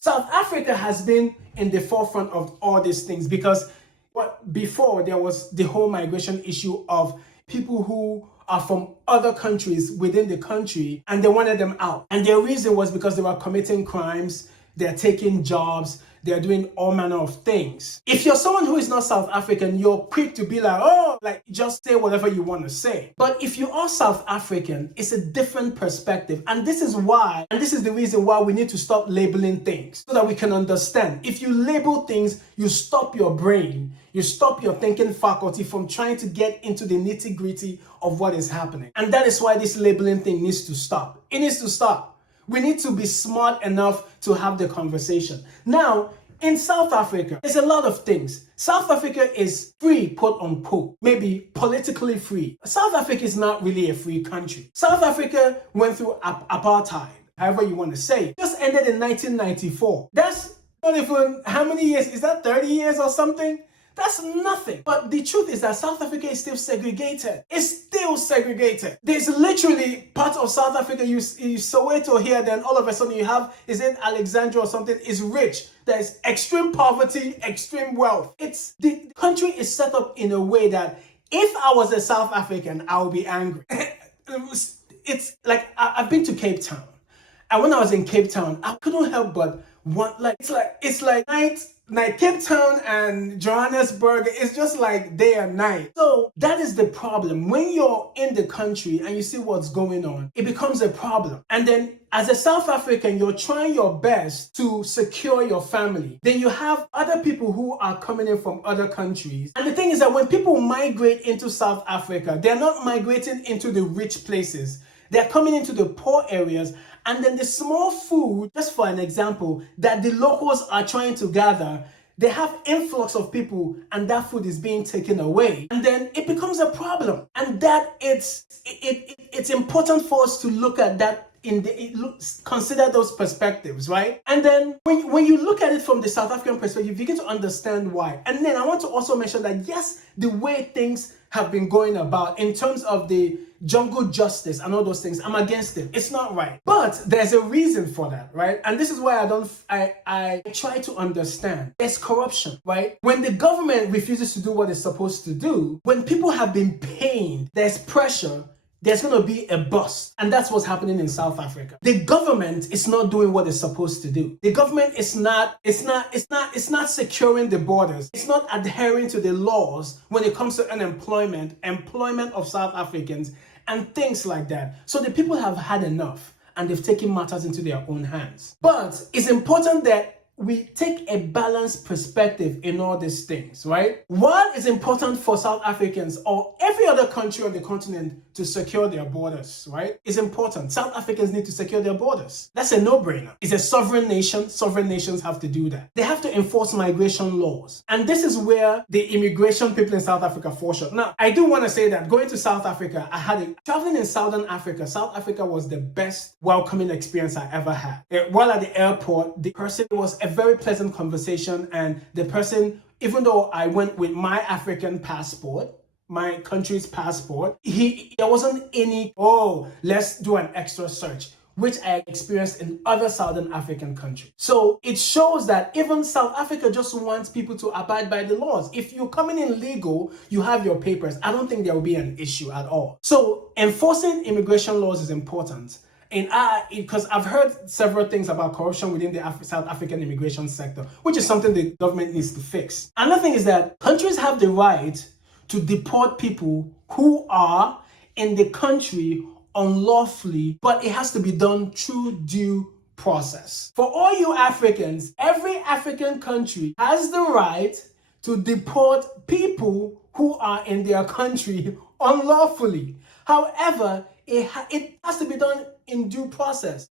South Africa has been in the forefront of all these things because before there was the whole migration issue of people who are from other countries within the country and they wanted them out. And their reason was because they were committing crimes, they're taking jobs, they're doing all manner of things. If you're someone who is not South African, you're quick to be like, oh, like just say whatever you want to say. But if you are South African, it's a different perspective. And this is the reason why we need to stop labeling things so that we can understand. If you label things, you stop your brain, you stop your thinking faculty from trying to get into the nitty-gritty of what is happening. And that is why this labeling thing needs to stop. It needs to stop. We need to be smart enough to have the conversation. Now, in South Africa, there's a lot of things. South Africa is free, quote unquote, maybe politically free. South Africa is not really a free country. South Africa went through apartheid, however you want to say it. Just ended in 1994. That's not even, how many years? Is that 30 years or something? That's nothing. But the truth is that South Africa is still segregated. It's still segregated. There's literally parts of South Africa, you Soweto here, then all of a sudden you have, is it Alexandria or something, is rich. There's extreme poverty, extreme wealth. The country is set up in a way that if I was a South African, I would be angry. It's like, I've been to Cape Town. And when I was in Cape Town, I couldn't help but it's like night Cape Town and Johannesburg is just like day and night. So that is the problem. When you're in the country and you see what's going on, it becomes a problem. And then as a South African, you're trying your best to secure your family. Then you have other people who are coming in from other countries. And the thing is that when people migrate into South Africa, they're not migrating into the rich places. They're coming into the poor areas, and then the small food, just for an example, that the locals are trying to gather, they have influx of people and that food is being taken away. And then it becomes a problem. And that it's important for us to look at that consider those perspectives, right? And then when you look at it from the South African perspective, you begin to understand why. And then I want to also mention that yes, the way things have been going about in terms of the jungle justice and all those things, I'm against it. It's not right. But there's a reason for that, right? And this is why I try to understand. There's corruption, right? When the government refuses to do what it's supposed to do, when people have been pained, there's pressure, there's going to be a bust. And that's what's happening in South Africa. The government is not doing what it's supposed to do. The government is not securing the borders. It's not adhering to the laws when it comes to employment of South Africans and things like that. So the people have had enough and they've taken matters into their own hands. But it's important that we take a balanced perspective in all these things, right? What is important for South Africans or every other country on the continent to secure their borders, right? Is important. South Africans need to secure their borders. That's a no-brainer. It's a sovereign nation. Sovereign nations have to do that. They have to enforce migration laws. And this is where the immigration people in South Africa fall short. Now, I do want to say that going to South Africa, traveling in Southern Africa, South Africa was the best welcoming experience I ever had. While at the airport, the person was a very pleasant conversation, and the person, even though I went with my African passport, my country's passport, there wasn't any, let's do an extra search, which I experienced in other Southern African countries. So it shows that even South Africa just wants people to abide by the laws. If you're coming in legal, you have your papers, I don't think there will be an issue at all. So enforcing immigration laws is important. And because I've heard several things about corruption within the South African immigration sector, which is something the government needs to fix. Another thing is that countries have the right to deport people who are in the country unlawfully, but it has to be done through due process. For all you Africans, every African country has the right to deport people who are in their country unlawfully. However, it has to be done in due process.